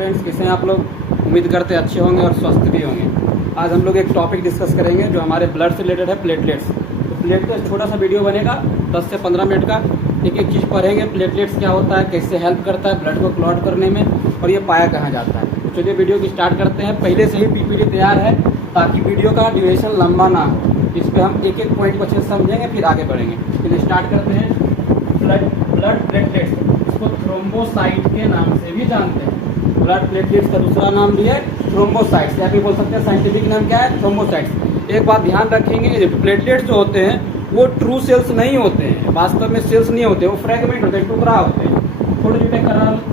Friends, कैसे हैं आप लोग। उम्मीद करते हैं अच्छे होंगे और स्वस्थ भी होंगे। आज हम लोग एक टॉपिक डिस्कस करेंगे जो हमारे ब्लड से रिलेटेड है, प्लेटलेट्स। तो प्लेटलेट्स छोटा सा वीडियो बनेगा 10 से 15 मिनट का। एक एक चीज़ पढ़ेंगे, प्लेटलेट्स क्या होता है, कैसे हेल्प करता है ब्लड को क्लॉट करने में, और ये पाया कहाँ जाता है। तो चलिए वीडियो की स्टार्ट करते हैं। पहले से ही पीपीटी तैयार है ताकि वीडियो का ड्यूरेशन लंबा ना हो। इस पर हम एक एक पॉइंट को अच्छे से समझेंगे, फिर आगे बढ़ेंगे। चलिए स्टार्ट करते हैं। ब्लड प्लेटलेट्स, इसको थ्रोम्बोसाइट के नाम से भी जानते हैं। ब्लड प्लेटलेट्स का दूसरा नाम भी है थ्रोम्बोसाइट्स, या फिर बोल सकते हैं साइंटिफिक नाम क्या है, थ्रोम्बोसाइट्स। एक बात ध्यान रखेंगे, प्लेटलेट्स जो होते हैं वो ट्रू सेल्स नहीं होते हैं, वास्तव में सेल्स नहीं होते, वो फ्रेगमेंट होते हैं, टुकड़ा होते हैं, छोटे छोटे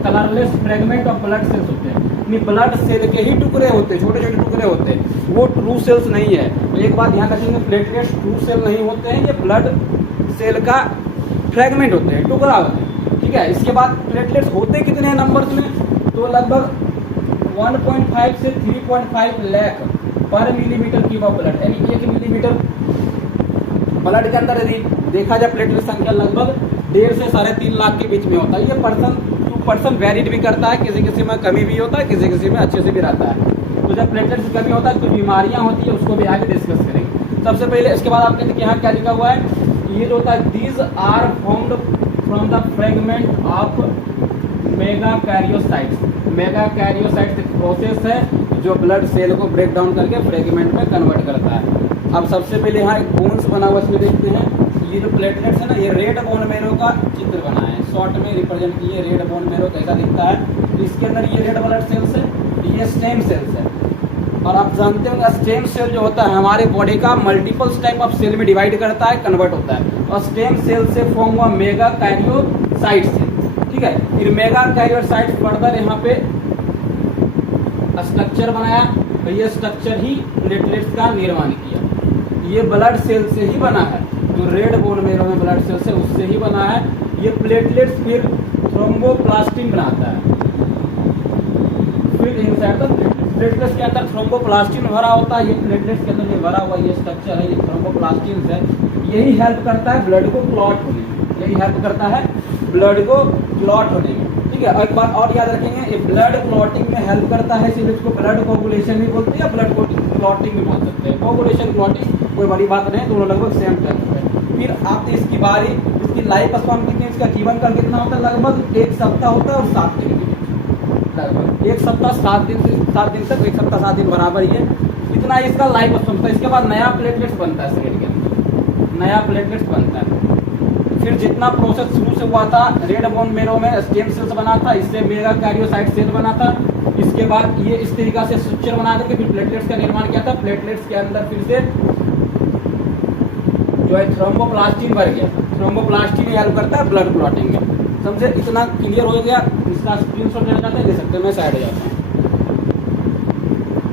colourless fragment of blood cells होते हैं। ब्लड सेल के ही टुकड़े होते हैं, छोटे छोटे टुकड़े होते हैं, वो ट्रू सेल्स नहीं है। तो एक बात ध्यान रखेंगे, प्लेटलेट्स ट्रू सेल नहीं होते हैं, ये ब्लड सेल का फ्रेगमेंट होते हैं, टुकड़ा होते हैं। ठीक है। इसके बाद प्लेटलेट्स होते कितने हैं नंबर्स में, तो लगभग 1.5 से 3.5 लाख पर मिलीमीटर क्यूब ऑफ ब्लड, यानी 1 मिलीमीटर ब्लड के अंदर यदि देखा जाए प्लेटलेट संख्या लगभग 1.5 से 3.5 लाख के बीच में होता है। ये पर्सन वेरिड भी करता है, किसी किसी में कमी भी होता है, किसी किसी में अच्छे से भी रहता है। तो जब प्लेटलेट की कमी होता है कुछ बीमारियां होती है, उसको भी आगे डिस्कस करेंगे। सबसे पहले इसके बाद आपने देखिए यहाँ क्या लिखा हुआ है, ये जो होता है these are formed from the fragment of megakaryocytes. Megakaryocytes एक प्रोसेस है जो ब्लड सेल को ब्रेक डाउन करके फ्रेगमेंट में कन्वर्ट करता है। अब सबसे पहले यहाँ एक बोन्स बना हुआ, इसमें देखते हैं ये जो प्लेटलेट्स है ना, ये रेड बोन मैरो का चित्र बना है, शॉर्ट में रिप्रेजेंट किए। रेड बोन मैरो कैसा दिखता है, इसके अंदर ये रेड ब्लड सेल्स है, ये स्टेम सेल्स है। और आप जानते होंगे स्टेम सेल जो होता है हमारे बॉडी का मल्टीपल टाइप ऑफ सेल में डिवाइड करता है, कन्वर्ट होता है, और स्टेम सेल से फॉर्म हुआ मेगाकैरियोसाइट से। ठीक है। फिर मेगाकैरियोसाइट फर्दर यहाँ पे स्ट्रक्चर बनाया, तो ये स्ट्रक्चर ही प्लेटलेट्स का निर्माण किया। ये ब्लड सेल से ही बना है, जो रेड बोन मेरो में ब्लड सेल से उससे ही बना है। ये प्लेटलेट्स फिर थ्रोम्बोप्लास्टिन बनाता है। फिर इनसाइड द प्लेटलेट्स के अंदर थ्रोम्बोप्लास्टिन भरा होता है, ये प्लेटलेट्स के अंदर ये भरा हुआ ये स्ट्रक्चर है, ये थ्रोम्बोप्लास्टिन है। यही हेल्प करता है ब्लड को क्लॉट होने में, यही हेल्प करता है ब्लड को क्लॉट होने में। ठीक है। एक बात और याद रखेंगे, ये ब्लड क्लॉटिंग में हेल्प करता है, इसीलिए इसको ब्लड कोगुलेशन भी बोलते हैं या ब्लड क्लॉटिंग भी बोल सकते हैं। कोगुलेशन क्लॉटिंग कोई बड़ी बात नहीं, दोनों लगभग सेम टाइप है। फिर आते इसकी बारी, इसकी लाइफ स्पैन कितनी, इसका जीवन काल कितना होता है, लगभग 1 सप्ताह होता है और 7 दिन के बीच, लगभग 1 सप्ताह 7 दिन तक, 1 सप्ताह 7 दिन बराबर ही है, इतना इसका लाइफ स्पैन होता है। इसके बाद नया प्लेटलेट्स बनता है शरीर के अंदर, नया प्लेटलेट्स बनता है। फिर जितना प्रोसेस शुरू से हुआ था, रेड बोन मेरो में स्टेम सेल्स बना था, इससे मेगाकैरियोसाइट सेल बना था। इसके बाद ये इस तरीका से स्ट्रक्चर बना करके फिर प्लेटलेट्स का निर्माण किया था। प्लेटलेट्स के अंदर फिर से जो है थ्रोम्बोप्लास्टिन भर गया। थ्रोम्बोप्लास्टिन हेल्प करता है ब्लड क्लॉटिंग में। समझे, इतना क्लियर हो गया। इसका स्क्रीनशॉट लेना चाहते हैं, ले सकते हैं, मैं साइड हो जाता हूँ।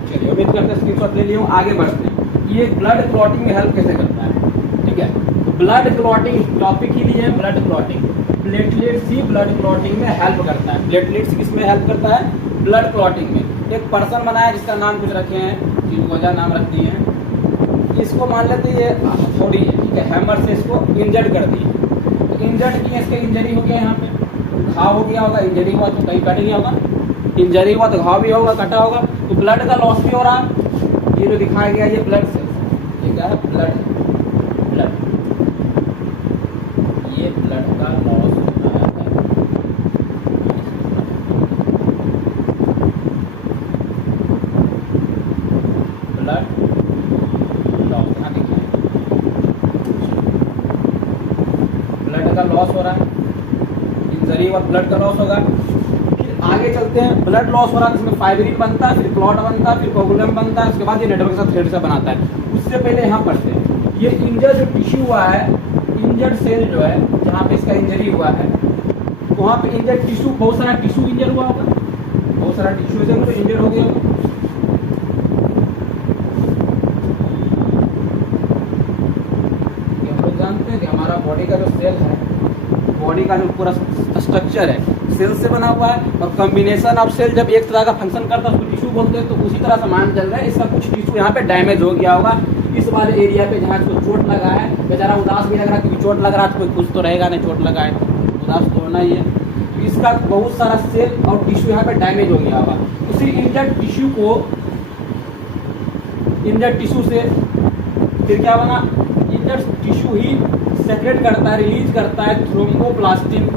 चलिए उम्मीद करते हैं स्क्रीनशॉट ले लिया। आगे बढ़ते हैं, ये ब्लड क्लॉटिंग में हेल्प कैसे करता है। ठीक है। ब्लड क्लॉटिंग टॉपिक ही लिए है, ब्लड क्लॉटिंग। प्लेटलेट्स ही ब्लड क्लॉटिंग में हेल्प करता है। प्लेटलेट्स किस में हेल्प करता है, ब्लड क्लॉटिंग में। एक पर्सन बनाया जिसका नाम कुछ रखे हैं, जिनको नाम रख दिए हैं। इसको मान लेते ये थोड़ी है, ठीक है, हैमर से इसको इंजर्ड कर दिए। तो इंजर्ड किए, इसका इंजरी हो गया, यहाँ पे घाव हो गया होगा, इंजरी हुआ तो कहीं कट गया होगा, इंजरी हुआ तो घाव भी होगा, कटा होगा, तो ब्लड का लॉस भी हो रहा है। ये जो दिखाया गया ये ब्लड सेल्स, ये क्या है, ब्लड, ये ब्लड का लॉस होता है। ब्लड लॉस, यहाँ देखिए ब्लड का लॉस हो रहा है, इंजरी हुआ, ब्लड का लॉस होगा। फिर आगे चलते हैं, ब्लड लॉस हो रहा है, जिसमें फाइब्रिन बनता है, फिर क्लॉट बनता है, फिर कोगुलम बनता है, उसके बाद ये नेटवर्क सा थ्रेड से बनाता है। उससे पहले यहाँ पढ़ते हैं, ये इंजर्ड जो टिश्यू हुआ है, इंजर्ड सेल जो है जहाँ पे इसका इंजरी हुआ है, वहाँ पे इंजर्ड टिश्यू, बहुत सारा टिश्यू इंजर हुआ होगा, बहुत सारा टिश्यू इंजर हो गया होगा। हम लोग जानते हैं कि हमारा बॉडी का जो सेल है, बॉडी का जो पूरा स्ट्रक्चर है सेल से बना हुआ है, और कॉम्बिनेशन ऑफ सेल जब एक तरह का फंक्शन करता है उसको टिश्यू बोलते हैं। तो उसी तरह से मान चल रहा है, इसका कुछ टिश्यू यहाँ पे डैमेज हो गया होगा, इस वाले एरिया पे जहाँ इसको चोट लगा है। बेचारा उदास भी लग रहा है, क्योंकि चोट लग रहा है तो कोई खुश तो रहेगा नहीं, चोट लगा है उदास तो होना ही है। इसका बहुत सारा सेल और टिश्यू यहाँ पे डैमेज हो गया होगा। उसी इंजर्ड टिश्यू से फिर क्या बना, इंजर्ड टिश्यू ही सेक्रेट करता है, रिलीज करता है थ्रोम्बोप्लास्टिन।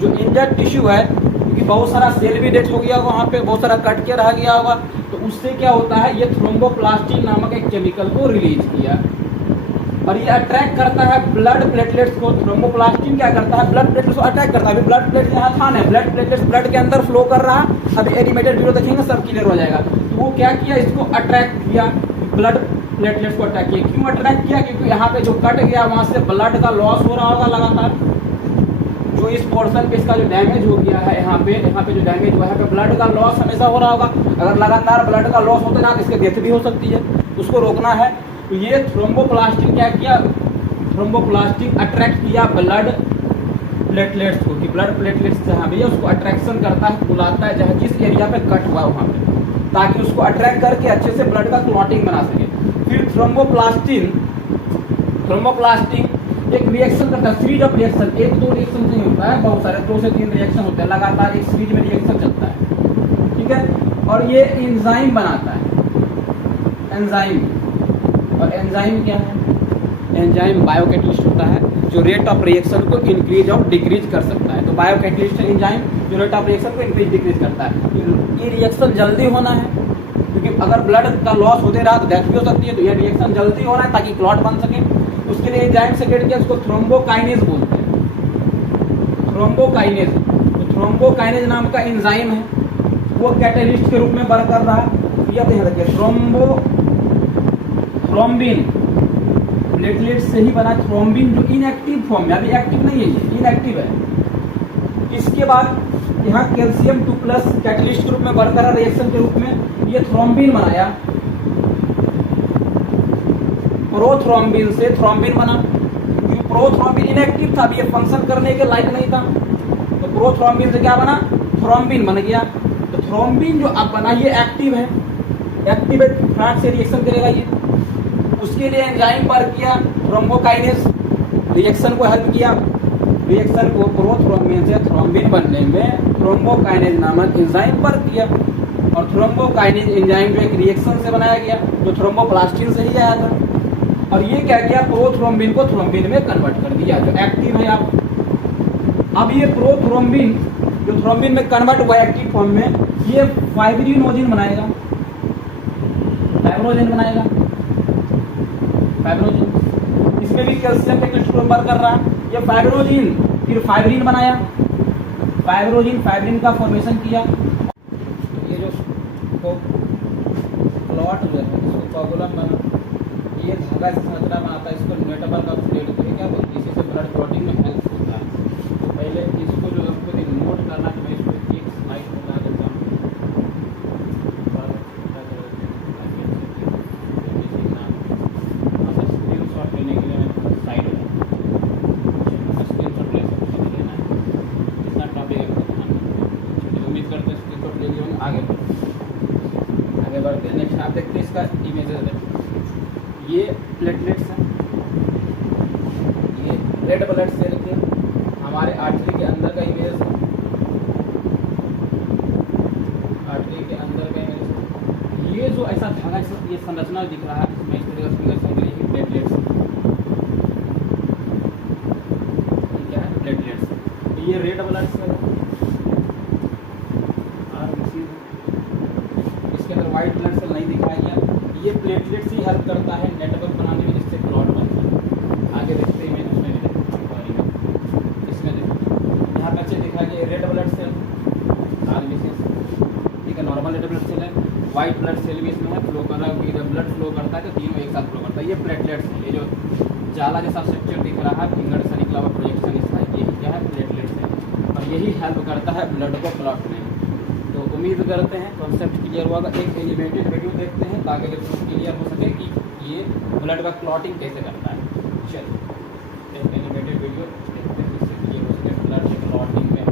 जो इंजर्ड टिश्यू है क्योंकि बहुत सारा सेल भी डेथ हो गया होगा, वहाँ पे बहुत सारा कट के रह गया होगा, तो उससे क्या होता है, ये थ्रोम्बोप्लास्टिन नामक एक केमिकल को रिलीज किया और ये अट्रैक्ट करता है ब्लड प्लेटलेट्स को। थ्रोम्बोप्लास्टिन क्या करता है, ब्लड प्लेटलेट्स को अट्रैक्ट करता है। अभी ब्लड प्लेटलेट्स यहाँ था ना, ब्लड प्लेटलेट्स ब्लड के अंदर फ्लो कर रहा, अभी एनिमेटेड वीडियो देखेंगे सब क्लियर हो जाएगा। तो वो क्या किया, इसको अट्रैक्ट किया, ब्लड प्लेटलेट्स को अट्रैक्ट किया। क्यों अट्रैक्ट किया, क्योंकि यहाँ पे जो कट गया वहाँ से ब्लड का लॉस हो रहा होगा लगातार। जो इस पोर्शन पे इसका जो डैमेज हो गया है, यहाँ पे जो डैमेज हुआ है, यहाँ पे ब्लड का लॉस हमेशा हो रहा होगा। अगर लगातार ब्लड का लॉस होता है इसके डेथ भी हो सकती है, उसको रोकना है। तो ये थ्रोम्बोप्लास्टिन क्या किया, थ्रोम्बोप्लास्टिन अट्रैक्ट किया ब्लड प्लेटलेट्स को, कि ब्लड प्लेटलेट्स जहाँ भी है उसको अट्रैक्शन करता है, बुलाता है जहाँ जिस एरिया पे कट हुआ वहाँ पे, ताकि उसको अट्रैक्ट करके अच्छे से ब्लड का क्लॉटिंग बना सके। फिर थ्रोम्बोप्लास्टिन एक रिएक्शन करता है, सीरीज ऑफ रिएक्शन, एक दो रिएक्शन नहीं होता है, बहुत सारे 2 से 3 रिएक्शन होते हैं, लगातार एक सीरीज में रिएक्शन चलता है, ठीक है। और ये एंजाइम बनाता है, एंजाइम। और एंजाइम क्या है, एंजाइम बायोकैटलिस्ट होता है जो रेट ऑफ रिएक्शन को इंक्रीज और डिक्रीज कर सकता है। तो बायोकैटलिस्ट है एंजाइम जो रेट ऑफ रिएक्शन को इंक्रीज डिक्रीज करता है। ये रिएक्शन जल्दी होना है, क्योंकि अगर ब्लड का लॉस होते रहा तो डेथ भी हो सकती है, तो ये रिएक्शन जल्दी होना है ताकि क्लॉट बन सके। उसके लिए एंजाइम सेक्रेट किया, उसको थ्रोम्बोकाइनेज बोलते हैं, थ्रोम्बोकाइनेज। तो थ्रोम्बोकाइनेज नाम का एंजाइम है, वो कैटलिस्ट के रूप में वर्क कर रहा है। ये ध्यान रखिए, थ्रोम्बिन प्लेटलेट से ही बना थ्रोम्बिन, जो इनएक्टिव फॉर्म में, अभी एक्टिव नहीं है, ये इनएक्टिव है। इसके बाद यहाँ कैल्शियम 2+ कैटलिस्ट के रूप में वर्क कर रहा, रिएक्शन के रूप में ये थ्रोम्बिन बनाया, प्रोथ्रोम्बिन से थ्रोम्बिन बना। प्रोथ्रोम्बिन इनएक्टिव था, अभी ये फंक्शन करने के लायक नहीं था, तो प्रोथ्रोम्बिन से क्या बना, थ्रोम्बिन बन गया। तो थ्रोम्बिन जो अब बना ये एक्टिव है, फ्लैट से रिएक्शन करेगा ये। उसके लिए एंजाइम वर्क किया, थ्रोम्बोकाइनेज, रिएक्शन को हेल्प किया, रिएक्शन को प्रोथ्रोम्बिन से थ्रोम्बिन बनने में थ्रोम्बोकाइनेज नामक एंजाइम वर्क किया। और थ्रोम्बोकाइनेज एंजाइम जो एक रिएक्शन से बनाया गया, जो थ्रोम्बोप्लास्टिन से ही आया था। और ये क्या किया, प्रोथ्रोम्बिन को थ्रोम्बिन में कन्वर्ट कर दिया, जो एक्टिव है। अब ये प्रोथ्रोम्बिन जो थ्रोम्बिन में कन्वर्ट हुआ एक्टिव फॉर्म में, ये फाइब्रिनोजिन बनाएगा, फाइब्रोजिन। इसमें भी कैल्शियम के क्रिस्टल वर्क कर रहा है। ये फाइब्रोजिन फिर फाइब्रिन बनाया, फाइब्रिन का फॉर्मेशन किया। ये जो क्लॉट जो है इसको कोगुलम बना, ये धागा से संरचना बनाता है, इसको नेटवर्क ऑफ फ्लूइड क्या बोलते हैं, इसी से ब्लड क्लॉटिंग में हेल्प होता है। तो पहले इसको जो आपको नोट करना है, मैं इसको एक स्लाइड बता देता हूँ। स्क्रीनशॉट लेने के लिए मैं साइड में स्क्रीनशॉट ले सकते हैं, लेना है इतना टॉपिक है। उम्मीद करते हैं स्क्रीनशॉट ले लिए आगे बढ़ते हैं। नेक्स्ट आप देखते हैं इसका इमेजेस है, ये प्लेटलेट्स हैं, ये रेड ब्लड सेल के हमारे आर्टरी के अंदर का इमेज है, आर्टरी के अंदर का इमेज है। ये जो ऐसा धागा ये संरचना दिख रहा है, मैं इस तरीके से यही प्लेटलेट्स, ये क्या है, प्लेटलेट्स। ये रेड ब्लड सेल इसके अंदर व्हाइट ब्लड सेल नहीं दिखाया गया। ये प्लेटलेट्स ही हेल्प करता है नेटवर्क बनाने में, जिससे क्लॉट बनता है। आगे देखते हैं मैंने उसमें इसमें देखो यहाँ पे अच्छे दिखाया गया, रेड ब्लड सेल ठीक है, नॉर्मल रेड ब्लड सेल है, व्हाइट ब्लड सेल भी इसमें है, फ्लो कर रहा है, इधर ब्लड फ्लो करता है तो तीनों एक साथ फ्लो करता है। ये प्लेटलेट्स है, ये जो जाला जैसा स्ट्रक्चर दिख रहा है फिंगर से निकला हुआ प्रोजेक्शन इसका, ये क्या है, प्लेटलेट्स है, और यही हेल्प करता है ब्लड को क्लॉट में। तो उम्मीद करते हैं कॉन्सेप्ट क्लियर हुआ। एक एलिमेंटेड वीडियो देखते हैं ताकि क्लियर हो सके कि ये ब्लड का क्लॉटिंग कैसे करता है। चलिए एक एलिमेंटेड वीडियो देखते हैं जिससे क्लियर हो सके ब्लड के क्लॉटिंग में।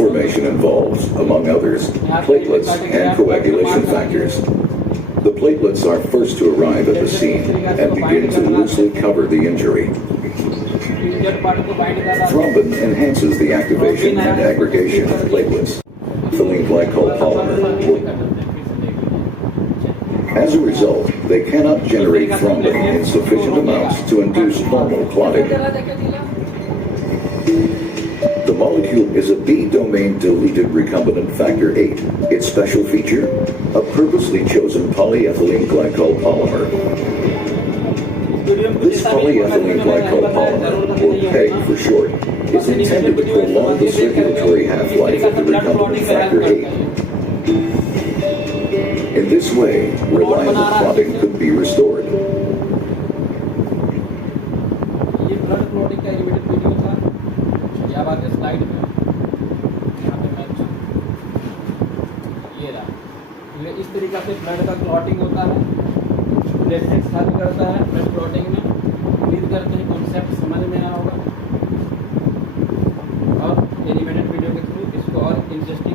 formation involves, among others, platelets and coagulation factors. The platelets are first to arrive at the scene and begin to loosely cover the injury. Injured part को बाइंड कर रहा है। Thrombin enhances the activation and aggregation of platelets. Ethylene glycol polymer. As a result, they cannot generate thrombin in sufficient amounts to induce normal clotting. The molecule is a B-domain deleted recombinant factor 8. Its special feature? A purposely chosen polyethylene glycol polymer. This polyethylene glycol polymer, or PEG for short, is intended to prolong the circulatory half-life of the recombinant factor 8. In this way, reliable clotting could be restored. ये blood clotting का animated video था। अब आगे slide में यहाँ पे मैं ये रहा, ये इस तरीक़ा से ब्लड का क्लॉटिंग होता है। प्लेटलेट्स हेल्प करता है ब्लड क्लॉटिंग में। उम्मीद करते हैं कॉन्सेप्ट समझ में आया होगा और एनिमेटेड वीडियो के थ्रू इसको और इंटरेस्टिंग